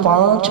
5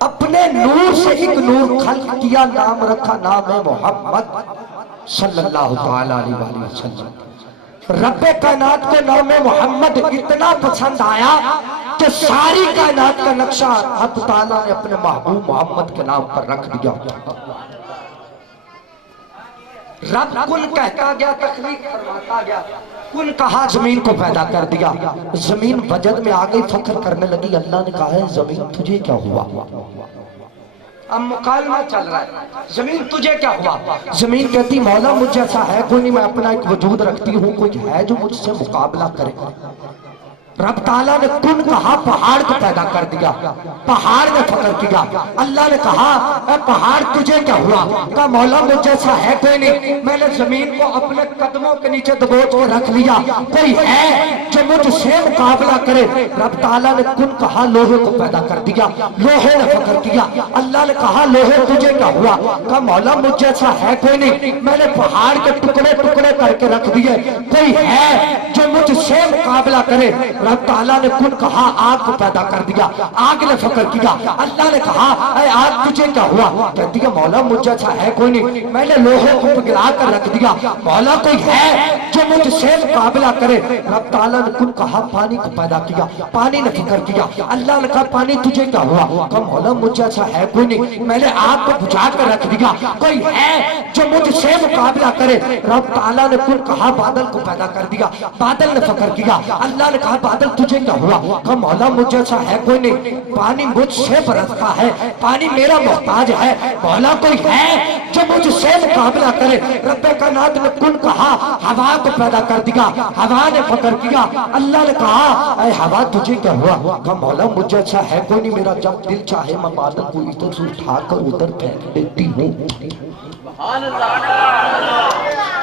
اپنے نور سے ایک نور خلق کیا، نام رکھا نام محمد صلی اللہ تعالیٰ علیہ وآلہ وسلم۔ رب کائنات کو نام محمد اتنا پسند آیا کہ ساری کائنات کا نقشہ حق تعالیٰ نے اپنے محبوب محمد کے نام پر رکھ دیا۔ رب کن کہتا گیا، تخلیق فرماتا گیا، کن کہا زمین کو پیدا کر دیا، زمین وجد میں آگئی، فخر کرنے لگی۔ اللہ نے کہا ہے زمین تجھے کیا ہوا؟ اب مکالمہ چل رہا ہے، زمین تجھے کیا ہوا؟ زمین کہتی مولا مجھ جیسا ہے کوئی نہیں، میں اپنا ایک وجود رکھتی ہوں، کوئی ہے جو مجھ سے مقابلہ کرے؟ رب تعالیٰ نے کن کہا، پہاڑ کو پیدا کر دیا، پہاڑ نے فخر کیا۔ اللہ نے کہا اے پہاڑ تجھے کیا ہوا؟ کہا مولا مجھ جیسا ہے کوئی نہیں، میں نے زمین کو اپنے قدموں کے نیچے دبوچ کے رکھ لیا، کوئی ہے جو مجھ سے مقابلہ کرے؟ رب تعالیٰ نے کن کہا، لوہے کو پیدا کر دیا، لوہے نے فخر کیا۔ اللہ نے کہا لوہے تجھے کیا ہوا؟ کہا مولا مجھ جیسا ہے کوئی نہیں، میں نے پہاڑ کے ٹکڑے ٹکڑے کر کے رکھ دیے، کوئی ہے جو مجھ سے مقابلہ کرے؟ رب تعالیٰ نے کن کہا، آگ کو پیدا کر دیا، آگ نے فخر کیا۔ اللہ نے کہا اے آگ تجھے کیا ہوا؟ کہتی ہے مولا مجھ جیسا ہے کوئی نہیں، میں نے لوہے کو پگھلا کر رکھ دیا، مولا کوئی ہے جو مجھ سے مقابلہ کرے؟ رب تعالیٰ نے کن کہا، پانی کو پیدا کیا، پانی نے فکر کیا۔ اللہ نے کہا پانی تجھے کیا ہوا؟ کہا مولا مجھ جیسا ہے کوئی نہیں، میں نے آگ کو بجھا کر رکھ دیا، کوئی ہے جو مجھ سے مقابلہ کرے؟ رب تعالیٰ نے کن کہا، بادل کو پیدا کر دیا، بادل نے فکر کیا۔ اللہ نے کہا بادل تجھے کیا ہوا؟ کہا مولا مجھ جیسا ہے کوئی نہیں، پانی مجھ سے برستا ہے، پانی میرا محتاج ہے، مولا کوئی ہے جو مجھ سے مقابلہ کرے؟ رب کائنات نے کن کہا، ہوا کو پیدا کر دیا، ہوا نے فکر کیا۔ اللہ نے کہا اے ہوا تجھے کیا ہوا؟ کہا مولا مجھ جیسا ہے کوئی نہیں، میرا جب دل چاہے میں بادل کو ادھر سے اٹھا کر ادھر پھینک دیتی ہوں،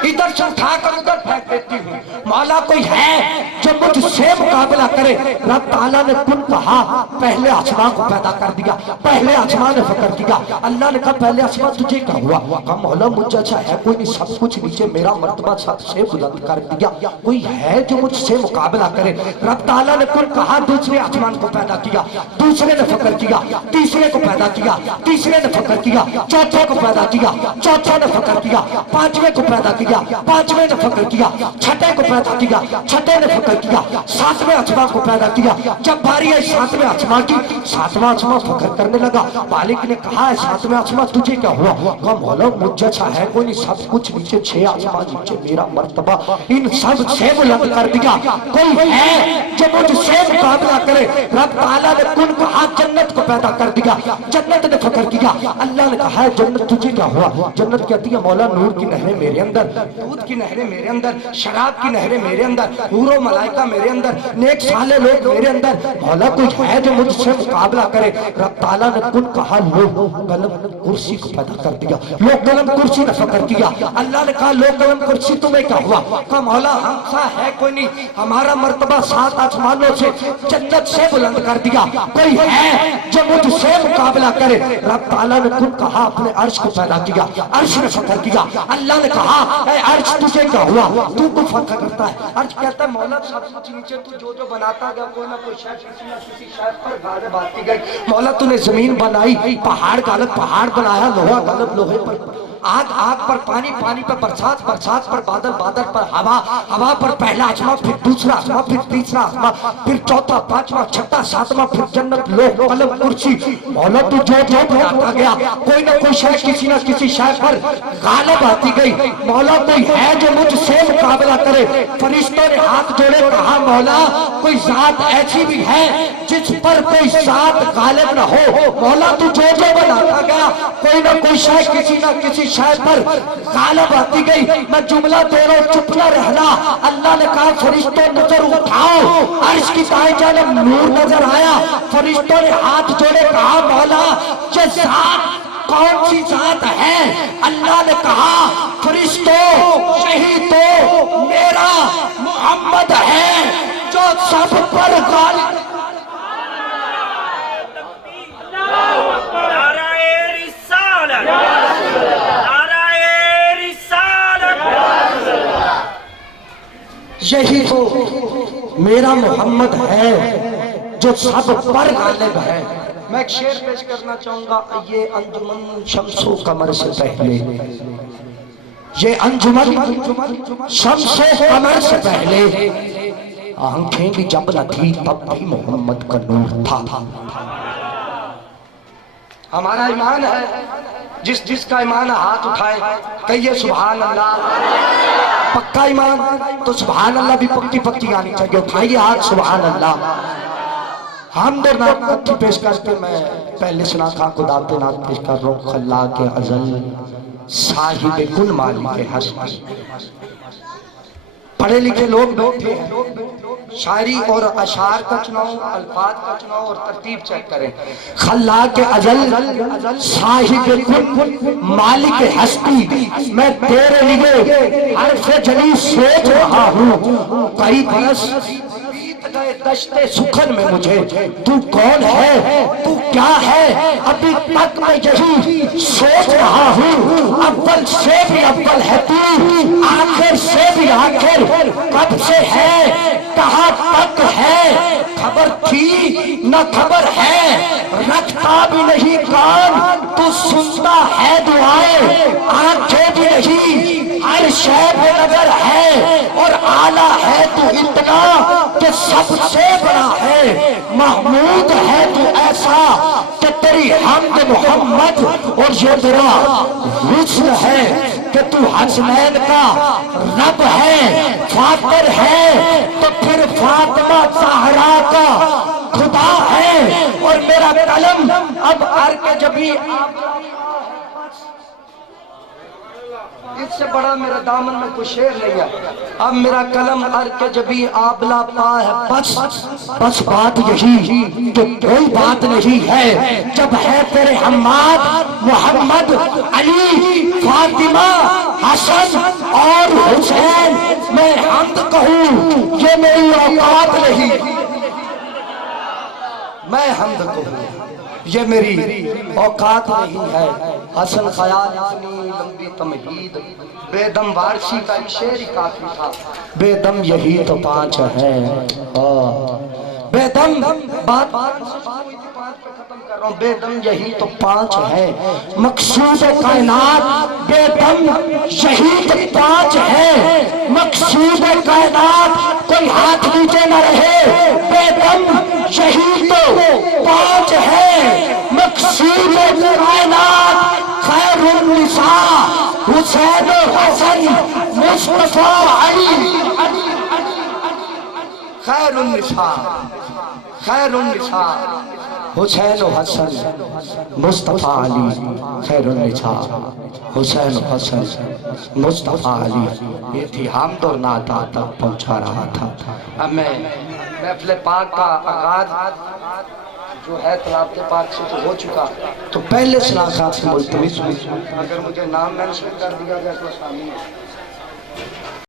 ادھر سے اٹھا کر ادھر پھینک دیتی ہوں، مولا کوئی ہے جو مجھ سے مقابلہ کرے؟ رب تعالیٰ نے کن کہا، پہلے آسمان کو پیدا کر دیا، پہلے آسمان نے فکر کیا۔ اللہ نے کہا پہلے آسمان تجھے کیا ہوا؟ کہا مولا مجھ جیسا ہے کوئی نہیں، سب کچھ نیچے، میرا مرتبہ سب سے بلند کر دیا، کوئی ہے جو مجھ سے مقابلہ کرے؟ رب تعالیٰ نے کن کہا، دوسرے آسمان کو پیدا کیا، دوسرے نے فکر کیا، تیسرے کو پیدا کیا، تیسرے نے فکر کیا، چوتھے کو پیدا کیا، چوتھے نے فکر کیا، پانچویں کو پیدا کیا، پانچویں نے فکر کیا، چھٹے کو پیدا کیا، چھٹے نے فکر کیا، ساتویں آسمان کو پیدا کیا۔ جب باری آئی ساتویں آسمان کی، ساتواں آسمان فکر کرنے لگا۔ مالک نے کہا ساتویں آسمان تجھے کیا ہوا؟ کہا مولا مجھ جیسا ہے کوئی نہیں، سب کچھ نیچے، چھ آسمان نیچے، میرا مرتبہ ان سب سے بلند کر دیا، کوئی ہے جو مجھ سے مقابلہ کرے؟ رب تعالیٰ نے کن کہا، جنت کو پیدا کر دیا، جنت نے فکر کیا۔ اللہ نے کہا جنت تجھے کیا ہوا؟ جنت کہتی ہے مولا نور کی نہریں میرے اندر، دودھ کی نہریں میرے اندر، شراب کی نہریں میرے اندر، حور و ملائکہ میرے اندر، نیک صالح لوگ میرے اندر، مولا کوئی ہے جو مجھ سے مقابلہ کرے؟ رب تعالیٰ نے کن کہا، لو قلم کرسی کو پیدا کر دیا، لو قلم کرسی نے فکر کیا۔ اللہ نے کہا لو قلم کرسی تمہیں کیا ہوا؟ کہا مولا ہم سا ہے کوئی نہیں، ہمارا مرتبہ سات آسمانوں سے جنت سے بلند کر دیا، کوئی ہے جو مجھ سے مقابلہ کرے؟ رب تعالیٰ نے کن کہا، اپنے عرش کو پیدا کیا، عرش نے فکر کیا۔ اللہ نے کہا اے عرش تجھے کیا ہوا؟ تو کو فکر کرتا ہے؟ عرش کہتا ہے مولا سب کچھ نیچے، تو جو بناتا گیا کوئی نہ کوئی شے کسی نہ کسی شے پر غالب آتی گئی۔ مولا تو نے زمین بنائی، پہاڑ غالب پہاڑ بنایا، لوہا غالب لوہے پر، آگ آگ پر، پانی پانی پر، برسات برسات پر، بادل بادل پر، ہوا ہوا پر، پہلا آسمان پھر دوسرا آسمان پھر تیسرا آسمان پھر چوتھا پانچواں چھٹا ساتواں پھر جنت لوح قلم کرسی۔ مولا تو جو بناتا گیا کوئی نہ کوئی شے کسی نہ کسی شے پر غالب آتی گئی۔ مولا کوئی ہے جو مجھ سے مقابلہ کرے؟ فرشتوں نے ہاتھ جوڑے کہا مولا کوئی ذات ایسی بھی ہے جس پر کوئی ذات غالب نہ ہو؟ مولا تو جو بناتا گیا کوئی نہ کوئی شے کسی نہ کسی شے پر غالب آتی گئی۔ میں جملہ دے رہا ہوں چپ نہ رہنا۔ اللہ نے کہا فرشتوں نظر اٹھاؤ، عرش کی دائیں جانب نور نظر آیا، فرشتوں نے ہاتھ جوڑے کہا مولا یہ ذات کون سی ذات ہے؟ اللہ نے کہا فرشتوں یہی تو میرا محمد ہے جو سب پر غالب۔ یہی تو میرا محمد ہے جو جو سب پر غالب ہے۔ میں ایک شعر پیش کرنا چاہوں گا، یہ انجمن شمس و قمر سے پہلے، یہ انجمن شمس و قمر سے پہلے، آنکھیں بھی جب نہ تھی تب بھی محمد کا نور تھا۔ ہمارا ایمان ہے، جس کا ایمان ہاتھ اٹھائے کہیے سبحان اللہ۔ پکا ایمان تو سبحان اللہ بھی پکی پکی آنی چاہیے، اٹھائیے ہاتھ سبحان اللہ۔ حمد و نعت پیش کر کے میں پہلے سنا خان کو دعوت نعت پیش کر رہا ہوں۔ خلاق ازل صاحب کل مالک ہستی، پڑھے لکھے لوگ بیٹھے ہیں، شاعری اور اشعار کا چناؤ، الفاظ کا چناؤ اور ترتیب چیک کریں۔ خلاق ازل صاحب کل مالک ہستی، میں تیرے لیے حرف جلی سوچ رہا ہوں، کئی برس گئے دشت سکھن میں مجھے، تو کون ہے تو کیا ہے ابھی تک میں یہی سوچ رہا ہوں۔ اول سے بھی اول ہے تو، آخر سے بھی آخر، کب سے ہے کہاں تک ہے، خبر تھی نہ خبر ہے، رکھتا بھی نہیں کان تو سنتا ہے دعائیں، آنکھیں بھی نہیں ہر شے پہ نظر ہے، اور اعلیٰ ہے تو اتنا کہ سب سے بڑا ہے، محمود ہے تو ایسا کہ تیری حمد محمد، اور یہ تیرا حسن ہے کہ تو حسنین کا رب ہے، فاطر ہے تو پھر فاطمہ زہرا کا خدا ہے، اور میرا قلم اب عرق جبی اس سے بڑا میرا دامن میں کوئی شعر نہیں ہے۔ اب میرا قلم عرق جبی آبلا پا ہے، بس بات یہی کہ کوئی بات نہیں ہے، جب ہے تیرے حماد محمد علی فاطمہ حسن اور حسین، میں حمد کہوں یہ میری اوقات نہیں، میں حمد کہوں یہ میری اوقات نہیں ہے۔ حسن خیال اتنی لمبی تمہید، بے دم وارسی کا شعر ہی کافی تھا، بے دم یہی تو پانچ ہے، بے دم بات بے دم یہی تو پانچ ہے، مقصود کائنات بے دم یہی تو پانچ ہے، مقصود کائنات کوئی ہاتھ نیچے نہ رہے، بے دم یہی تو پانچ ہے، مقصود کائنات خیر النساء حسین و حسن مصطفیٰ علی، خیر النساء حسین و حسن مصطفیٰ علی، خیر النساء حسین و حسن مصطفیٰ علی، یہ تھی حمد اور نعت تک پہنچا رہا تھا۔ اب میں محفل پاک کا آغاز جو ہے تلاوت پاک سے تو ہو چکا، تو پہلے سنا خان سے ملتمس ہوئی، اگر مجھے نام مینشن کر دیا جائے تو شامل